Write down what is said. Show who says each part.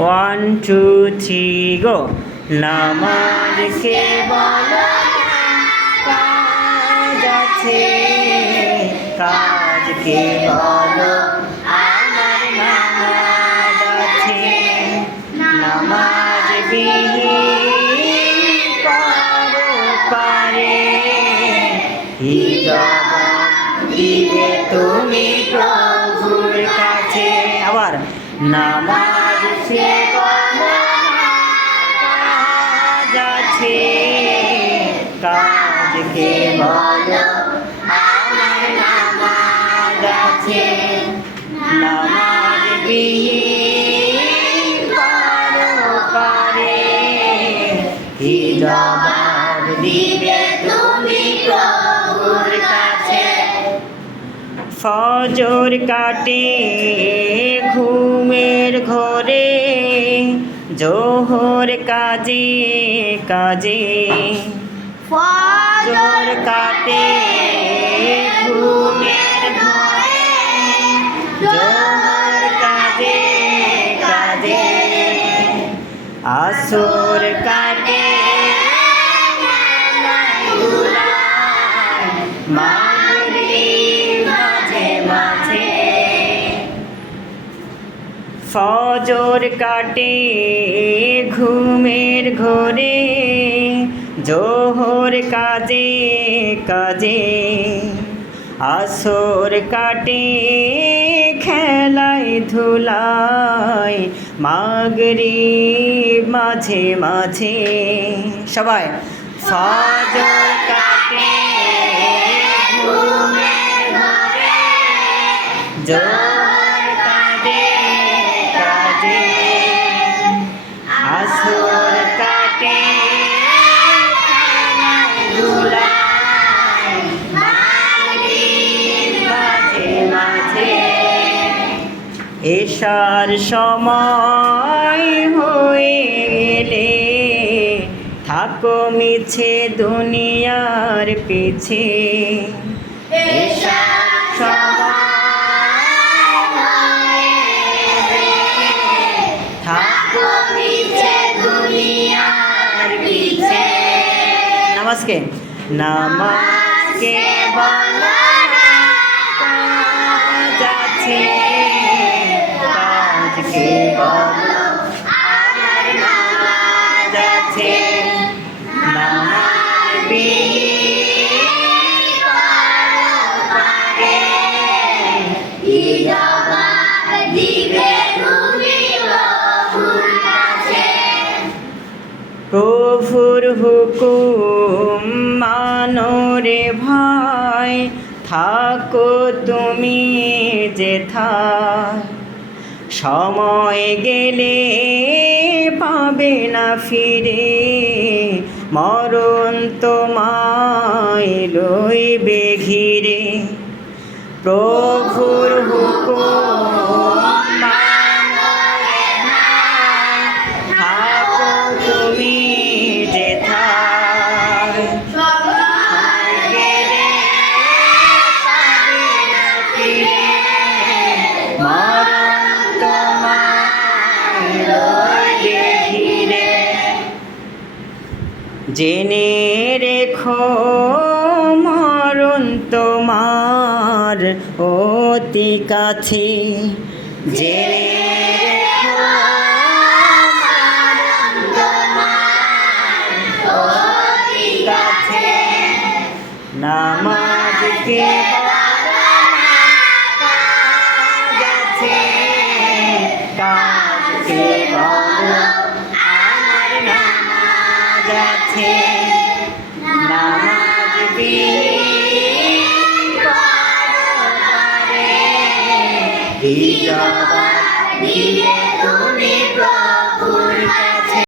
Speaker 1: One two three go নামাজ কে বলো কাজ আছে বলো আমার নামাজ আছে নামাজ বিহীন করো পারে দিবে তুমি প্রভুর কাছে আবার নামাজ কাজ বলো, আমার নামাজ আছে নামাজ পারে। কি জবাব দিবে তুমি প্রভুর কাছে? ফজর কাটে ঘুমের ঘরে, জোহর কাজে কাজে। ফজর কাটে ঘুমের ঘরে। জোহর কাজে কাজে। আসর কাটে ফজর কাটে ঘুমের ঘরে। জোহর কাজে কাজে আসর কাটে খেলায় ধুলাই মাগরি মাঝে মাঝে। সবাই ফজর এসার সময় হয়ে গেলে থাকো মিছে দুনিয়ার পিছে। নমস্কে নমস্কে বলা কাজ প্রভুর হুকুম মানো রে ভাই থাকো তুমি যেথা। সময় গেলে পাবে না ফিরে। মরণ তোমায় লইবে ঘিরে। প্রভুর হুকুম জেনে রেখো মরণ তোমার অতি কাছে। জেনে নামাজকে কাজ কাজকে হিজবান দিয়ে তুমি প্রভুর